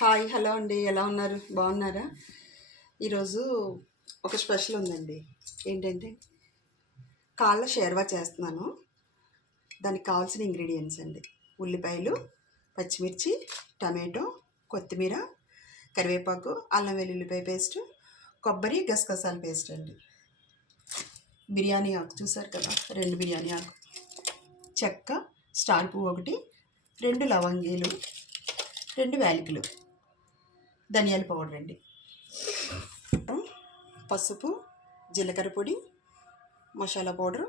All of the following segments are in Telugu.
హాయ్ హలో అండి, ఎలా ఉన్నారు? బాగున్నారా? ఈరోజు ఒక స్పెషల్ ఉందండి. ఏంటంటే కాళ్ళ షేర్వా చేస్తున్నాను. దానికి కావాల్సిన ఇంగ్రీడియంట్స్ అండి: ఉల్లిపాయలు, పచ్చిమిర్చి, టమాటో, కొత్తిమీర, కరివేపాకు, అల్లం వెల్లుల్లిపాయ పేస్ట్, కొబ్బరి, గసగసాల పేస్ట్ అండి. బిర్యానీ ఆకు చూసారు కదా, 2 బిర్యానీ ఆకు, చెక్క, స్టార్ పువ్వు ఒకటి, 2 లవంగీలు, 2 యాలకులు, ధనియాల పౌడర్ అండి, పసుపు, జీలకర్ర పొడి, మసాలా పౌడరు.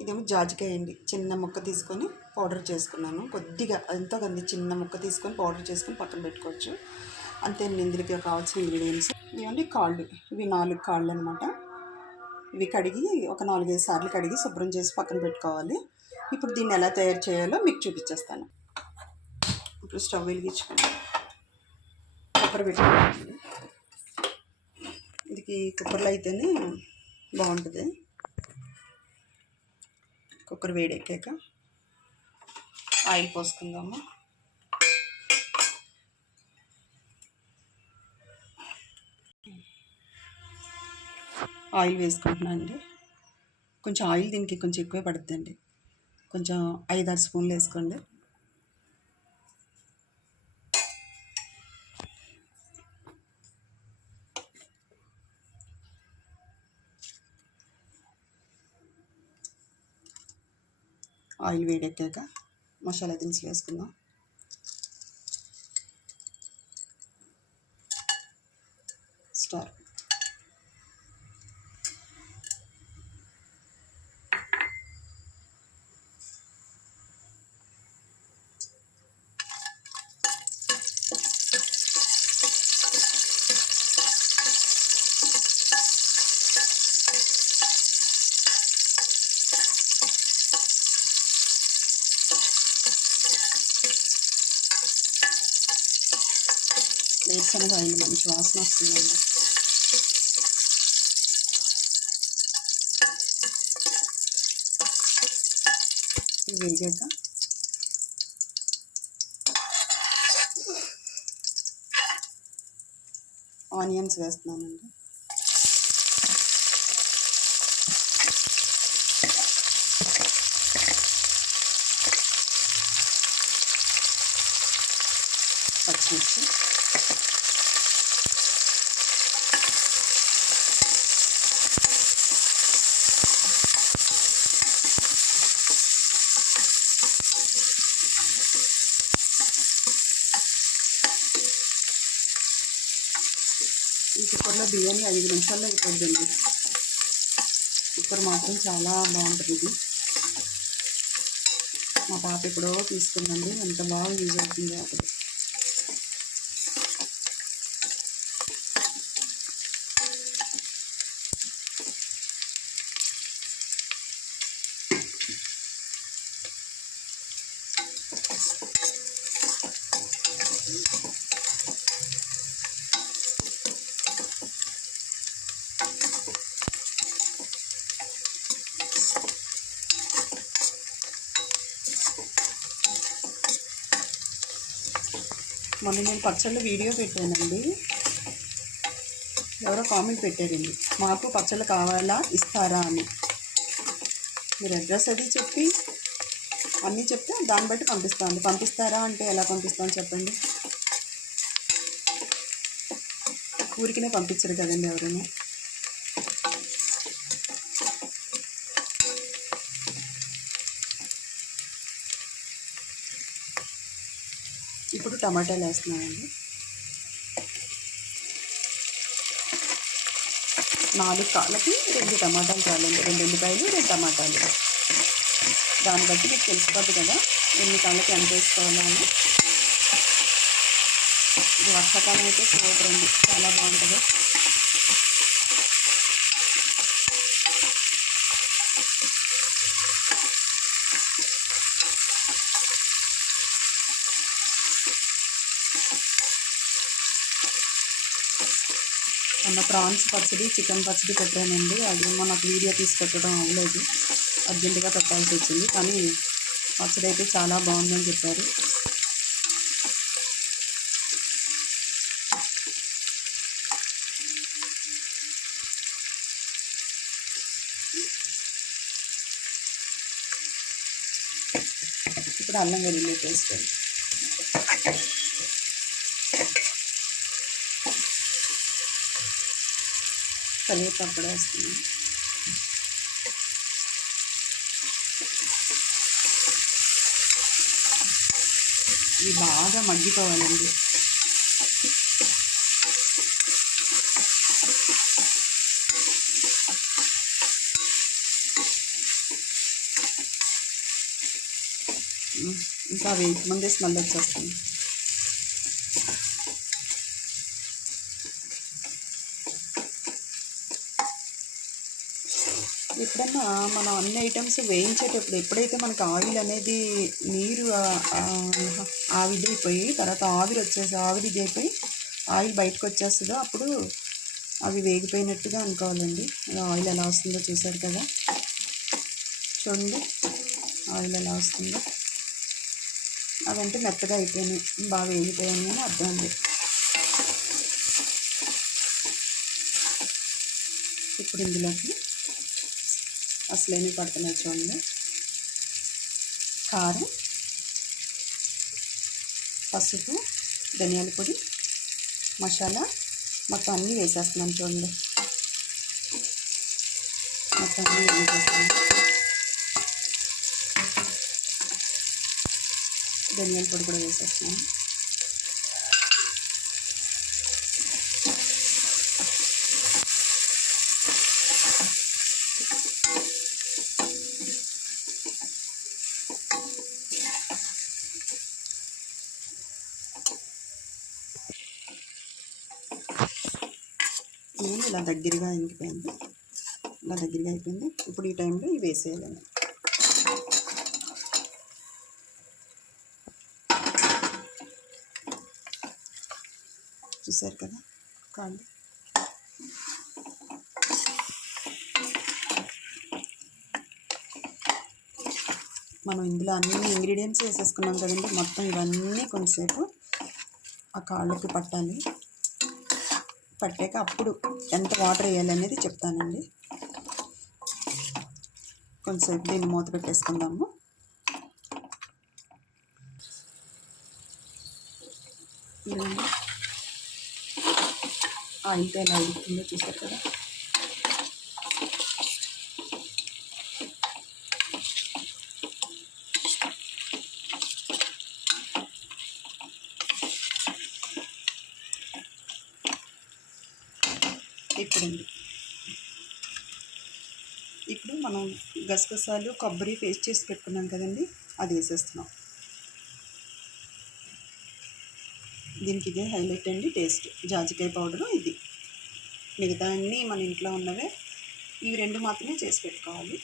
ఇదేమో జాజికాయ అండి. చిన్న ముక్క తీసుకొని పౌడర్ చేసుకున్నాను. కొద్దిగా ఎంతో కొంత చిన్న ముక్క తీసుకొని పౌడర్ చేసుకొని పక్కన పెట్టుకోవచ్చు. అంతే. ఇందులోకి కావాల్సిన ఇంగ్రీడియంట్స్ ఇవ్వండి. కాళ్ళు, ఇవి 4 కాళ్ళు అనమాట. ఇవి కడిగి ఒక 4-5 సార్లు కడిగి శుభ్రం చేసి పక్కన పెట్టుకోవాలి. ఇప్పుడు దీన్ని ఎలా తయారు చేయాలో మీకు చూపించేస్తాను. ఇప్పుడు స్టవ్ వెలిగించుకోండి, కుక్కర్ పెట్టుకోండి. ఇది కుక్కర్లో అయితేనే బాగుంటుంది. కుక్కర్ వేడెక్కాక ఆయిల్ పోసుకుందాము. ఆయిల్ వేసుకుంటున్నాను అండి. కొంచెం ఆయిల్ దీనికి కొంచెం ఎక్కువే పడుతుందండి. కొంచెం 5-6 స్పూన్లు వేసుకోండి. ఆయిల్ వేడెక్కాక మసాలా దినుసులు వేసుకుందాం. స్టార్, వేరుశనగ ఆయిల్ మంచి వాసన వస్తుందండి. ఇది వేగాక ఆనియన్స్ వేస్తున్నానండి. పచ్చిమిర్చి, ఈ కుక్కర్లో బిర్యానీ 5 నిమిషాల్లో అయిపోద్దండి. కుక్కర్ మాత్రం చాలా బాగుంటుంది ఇది. మా పాప ఎప్పుడో తీసుకుందండి, ఎంత బాగా యూజ్ అవుతుంది అప్పుడు. మొన్న నేను పచ్చళ్ళు వీడియో పెట్టానండి. ఎవరో కామెంట్ పెట్టారండి, మాకు పచ్చళ్ళు కావాలా, ఇస్తారా అని. మీరు అడ్రస్ అది చెప్పి అన్నీ చెప్తే దాన్ని బట్టి పంపిస్తాను. పంపిస్తారా అంటే ఎలా పంపిస్తాను చెప్పండి? ఊరికినే పంపించరు కదండి ఎవరైనా. ఇప్పుడు టమాటాలు వేస్తున్నానండి. 4 కాళ్ళకి 2 టమాటాలు చాలండి. 2 ఉల్లిపాయలు, 2 టమాటాలు. దాన్ని బట్టి మీకు తెలిసిపోద్ది కదా ఎన్ని కాళ్ళకి ఎంత వేసుకోవాలో అని. ఇది వర్షాకాలం అయితే సూపర్ అండి, చాలా బాగుంటుంది. మొన్న ప్రాన్స్ పచ్చడి, చికెన్ పచ్చడి పెట్టానండి. అది నాకు వీడియో తీసి పెట్టడం అవ్వలేదు, అర్జెంటుగా పెట్టాల్సి వచ్చింది. కానీ పచ్చడి అయితే చాలా బాగుందని చెప్పారు. ఇప్పుడు అల్లం వెల్లుల్లి పేస్ట్ కరివేపాకు కూడా వేస్తున్నాను. ఇవి బాగా మగ్గిపోవాలండి. ఇంకా ముందే స్మెల్ వచ్చేస్తుంది. ఎప్పుడన్నా మనం అన్ని ఐటమ్స్ వేయించేటప్పుడు ఎప్పుడైతే మనకు ఆయిల్ అనేది నీరు ఆవిరైపోయి తర్వాత ఆవిరి అయిపోయి ఆయిల్ బయటకు వచ్చేస్తుందో అప్పుడు అవి వేగిపోయినట్టుగా అనుకోవాలండి. ఆయిల్ ఎలా వస్తుందో చూసారు కదా, చూడండి ఆయిల్ ఎలా వస్తుందో. అవంటే మెత్తగా అయిపోయినాయి, బాగా వేగిపోయాయి అని అర్థం అండి. ఇప్పుడు ఇందులోకి అసలేమి పడుతున్నాయి చూడండి. కారం, పసుపు, ధనియాల పొడి, మసాలా మొత్తం అన్నీ వేసేస్తున్నాను చూడండి. మొత్తం అన్నీ వేసేస్తాను. ధనియాల పొడి కూడా వేసేస్తున్నాను. ఇలా దగ్గరగా ఇంకిపోయింది, ఇలా దగ్గరగా అయిపోయింది. ఇప్పుడు ఈ టైంలో ఇవి వేసేయాలండి. చూసారు కదా కాదు, మనం ఇందులో అన్ని ఇంగ్రీడియంట్స్ వేసేసుకున్నాం కదండి. మొత్తం ఇవన్నీ కొంతసేపు ఆ కాళ్ళకి పట్టాలి. పట్టాక అప్పుడు ఎంత వాటర్ వేయాలనేది చెప్తానండి. కొంతసేపు దీన్ని మూత పెట్టేసుకుందాము. ఆయిల్తో ఎలా ఉడుకుతుందో చూసారు కదా. ఇప్పుడు మనం గసగసాలు కొబ్బరి పేస్ట్ చేసి పెట్టుకున్నాం కదండి, అది వేసేస్తున్నాం. దీనికి ఇదే హైలైట్ అండి టేస్ట్. జాజికాయ పౌడరు ఇది, మిగతా అన్నీ మన ఇంట్లో ఉన్నవే. ఇవి రెండు మాత్రమే చేసి పెట్టుకోవాలి.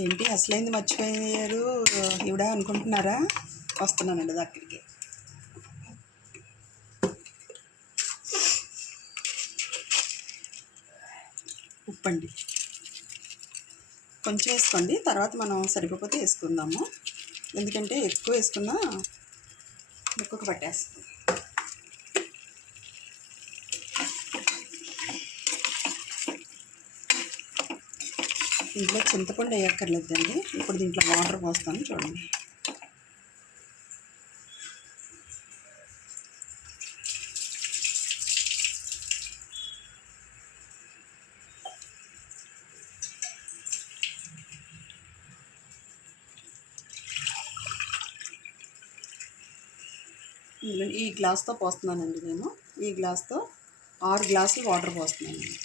ఏంటి అసలైంది మర్చిపోయారు ఇవిడ అనుకుంటున్నారా? వస్తున్నానండి దగ్గరికి. ఉప్పు అండి కొంచెం వేసుకోండి, తర్వాత మనం సరిపోతే వేసుకుందాము. ఎందుకంటే ఎక్కువ వేసుకున్నా ముక్కకు పట్టేస్తుంది. ఇంట్లో చింతపండు వేయక్కర్లేదండి. ఇప్పుడు దీంట్లో వాటర్ పోస్తాను చూడండి. ఈ గ్లాస్తో పోస్తున్నానండి నేను. ఈ గ్లాస్తో 6 గ్లాసులు వాటర్ పోస్తున్నానండి.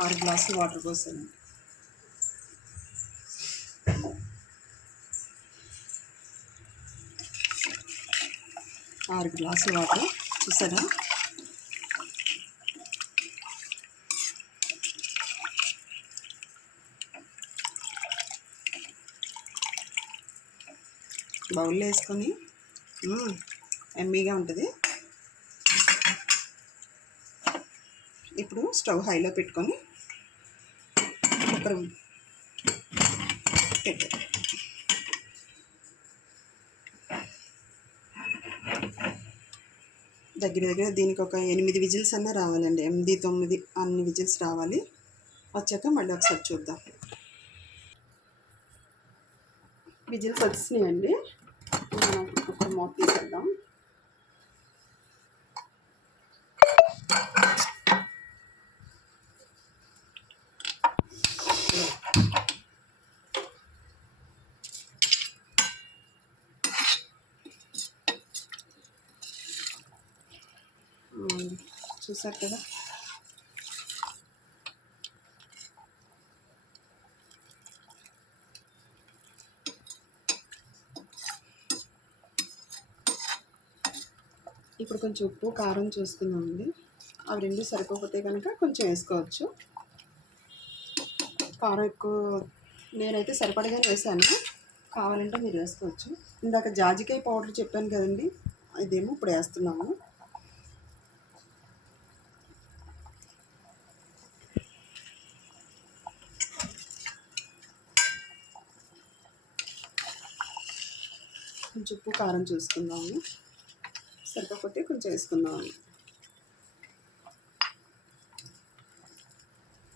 6 గ్లాసులు వాటర్ పోసాను. 6 గ్లాసులు వాటర్ చూసారా. బౌల్లో వేసుకొని ఎమ్మీగా ఉంటుంది. ఇప్పుడు స్టవ్ హైలో పెట్టుకొని కుక్కర్ పెట్టారు. దగ్గర దీనికి ఒక 8 విజిల్స్ అన్నా రావాలండి. 8, 9 అన్ని విజిల్స్ రావాలి. వచ్చాక మళ్ళీ ఒకసారి చూద్దాం. విజిల్స్ వచ్చినాయండి. మనం కుక్కర్ మూత తీసేద్దాం. చూసారు కదా, ఇప్పుడు కొంచెం ఉప్పు కారం చూసుకుందామండి. అవి రెండు సరిపోతే కనుక కొంచెం వేసుకోవచ్చు. కారం ఎక్కువ నేనైతే సరిపడగానే వేసాను, కావాలంటే మీరు వేసుకోవచ్చు. ఇందాక జాజికాయ పౌడర్ చెప్పాను కదండి, ఇదేమో ఇప్పుడు వేస్తున్నాము. కొంచెం ఉప్పు కారం చూసుకుందాము, సరిపోతే కొంచెం వేసుకుందాము.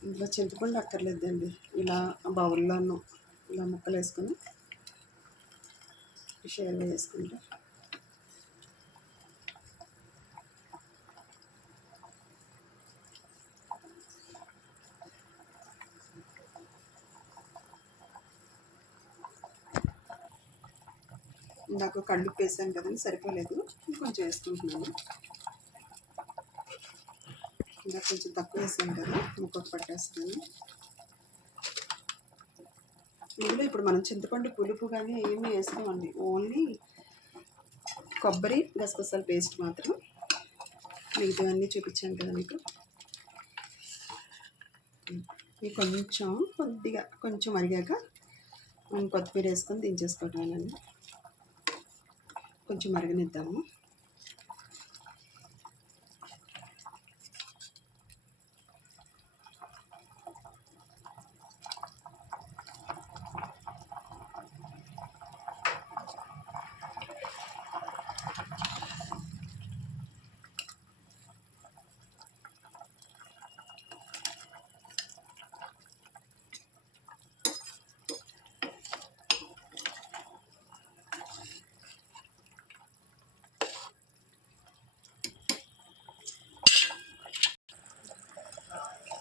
ఇందులో చింతపండు అక్కర్లేదండి. ఇలా బౌల్లోనూ ఇలా ముక్కలు వేసుకొని షేర్గా వేసుకుంటే ఇందాక కళ్ళుప్పు వేసాను కదండి, సరిపోలేదు, కొంచెం వేసుకుంటున్నాను. ఇందాక కొంచెం తక్కువ వేసాను కదా, ముక్కకు పట్టేస్తాను. ఇందులో ఇప్పుడు మనం చింతపండు పులుపు కానీ ఏమీ వేసుకోమండి, ఓన్లీ కొబ్బరి గసగసాల పేస్ట్ మాత్రం. మిగతావన్నీ చూపించాను కదా మీకు. కొద్దిగా కొంచెం మరిగాక మనం కొత్తిమీర వేసుకొని దించేసుకోవటమేనండి. కొంచెం మరగనిద్దాము.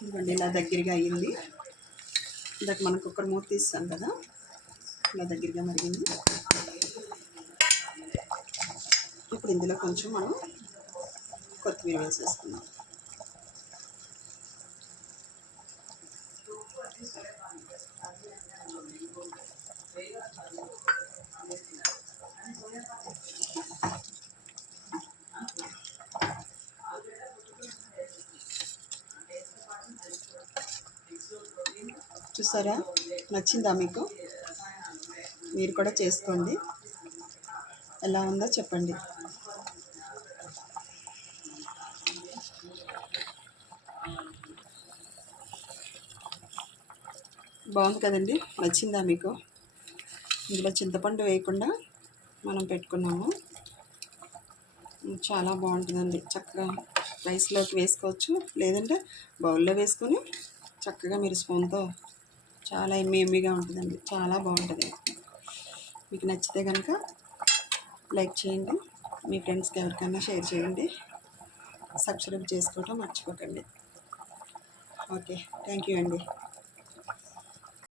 ఇదిగోండి ఇలా దగ్గరగా అయ్యింది. ఇందాక మనం కుక్కర్ మూత తీస్తాం కదా, ఇలా దగ్గరగా మరిగింది. ఇప్పుడు ఇందులో కొంచెం మనం కొత్తిమీర వేసేసుకుందాం. చూసారా, నచ్చిందా మీకు? మీరు కూడా చేసుకోండి, ఎలా ఉందో చెప్పండి. బాగుంది కదండి, నచ్చిందా మీకు? ఇందులో చింతపండు వేయకుండా మనం పెట్టుకున్నాము. చాలా బాగుంటుందండి. చక్కగా రైస్లోకి వేసుకోవచ్చు, లేదంటే బౌల్లో వేసుకొని చక్కగా మీరు స్పూన్తో చాలా ఎమ్మీగా ఉంటుందండి. చాలా బాగుంటుంది. మీకు నచ్చితే కనుక లైక్ చేయండి, మీ ఫ్రెండ్స్కి ఎవరికైనా షేర్ చేయండి, సబ్స్క్రైబ్ చేసుకోవటం మర్చిపోకండి. ఓకే, థ్యాంక్ యూ అండి.